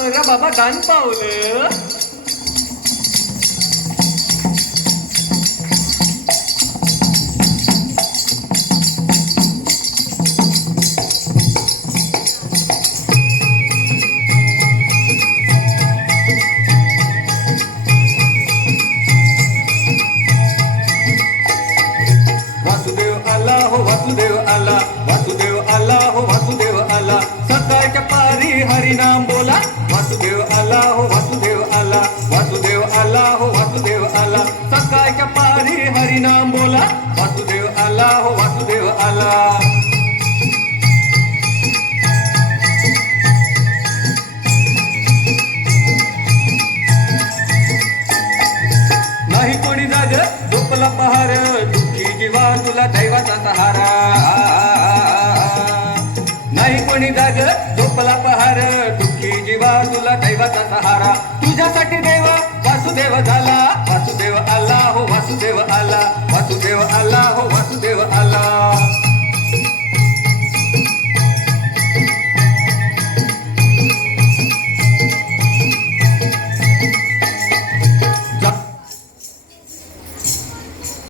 रा बाबा दान पावलं. वासुदेव आला हो वासुदेव आला, वासुदेव आला हो वासुदेव आला, सकाळच्या पारी हरिनाम बोला. वासुदेव आला हो वासुदेव आला, वासुदेव आला हो वासुदेव आला, सकाळच्या पारी हरिनाम बोला. वासुदेव आला हो वासुदेव आला. नाही कोणी जाग झोपला पहार, दुःखी जीवा तुला दैवाचा सहारा. नाही कोणी जाग झोपला पहार, दुःखी जीवा तुला दैवाचा सहारा. तुझ्यासाठी देव वासुदेव झाला. वासुदेव आला हो वासुदेव आला, वासुदेव आला हो वासुदेव आला.